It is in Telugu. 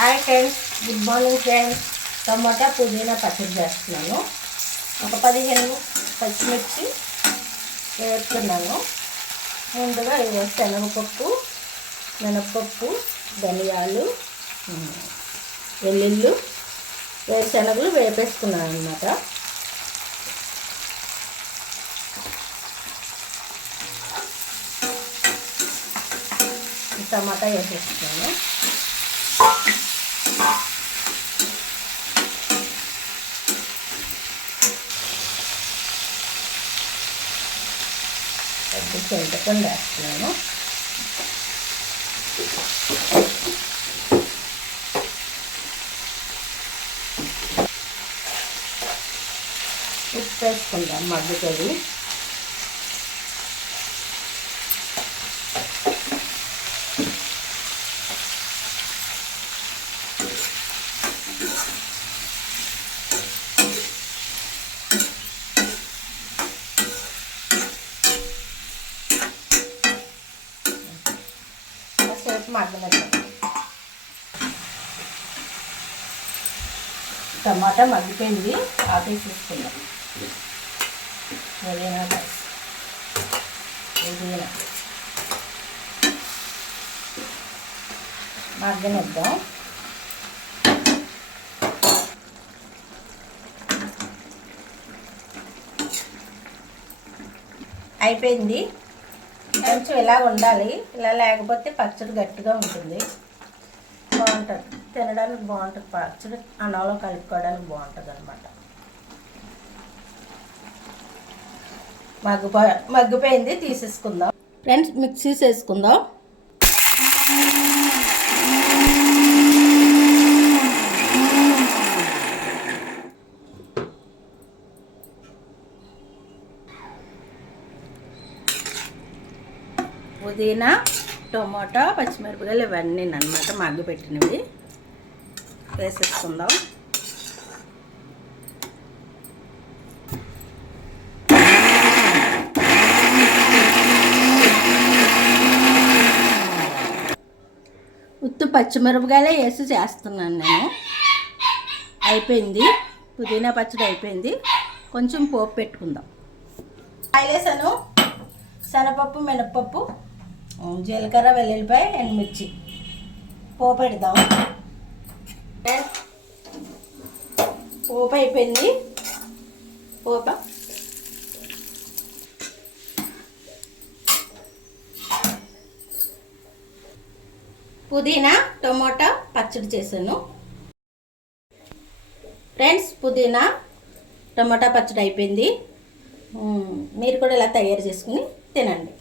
Hi friends, good morning friends. Tomato పుదీనా పచ్చడి చేస్తున్నాను. ఒక 15 పచ్చిమిర్చి వేస్తున్నాను. ముందుగా శనగపప్పు, మినపప్పు, ధనియాలు, వెల్లుల్లి, వేరుశనగలు వేపేసుకున్నాను అన్నమాట. టమాటా వేసేస్తున్నాను. చింతపండు వేస్తున్నాను. ఉప్పు వేసుకుందాం మగ్గుతుంది. టమాటా మగ్గిపోయింది, ఆపేసేసుకుందాం. పుదీనా మగ్గనిద్దాం. అయిపోయింది. కొంచెం ఇలా ఉండాలి, ఇలా లేకపోతే పచ్చడి గట్టిగా ఉంటుంది. బాగుంటుంది, తినడానికి బాగుంటుంది. పచ్చడి అన్నంలో కలుపుకోవడానికి బాగుంటుంది అన్నమాట. మగ్గిపోయింది, తీసేసుకుందాం. ఫ్రెండ్స్, మిక్సీ వేసుకుందాం. పుదీనా, టమాటా, పచ్చిమిరపకాయలు ఇవన్నీ అన్నమాట మగ్గపెట్టినవి వేసేసుకుందాం. ఉత్తు పచ్చిమిరపకాయలే వేసి చేస్తున్నాను నేను. అయిపోయింది, పుదీనా పచ్చడి అయిపోయింది. కొంచెం పోపు పెట్టుకుందాం. ఆయిల్ వేసాను. శనగపప్పు, మినపప్పు, జీలకర్ర, వెల్లుల్లిపాయ, ఎండుమిర్చి పోపు పెడదాం. పోపు అయిపోయింది. పోపు పుదీనా టమోటా పచ్చడి చేశాను. ఫ్రెండ్స్, పుదీనా టమోటా పచ్చడి అయిపోయింది. మీరు కూడా ఇలా తయారు చేసుకుని తినండి.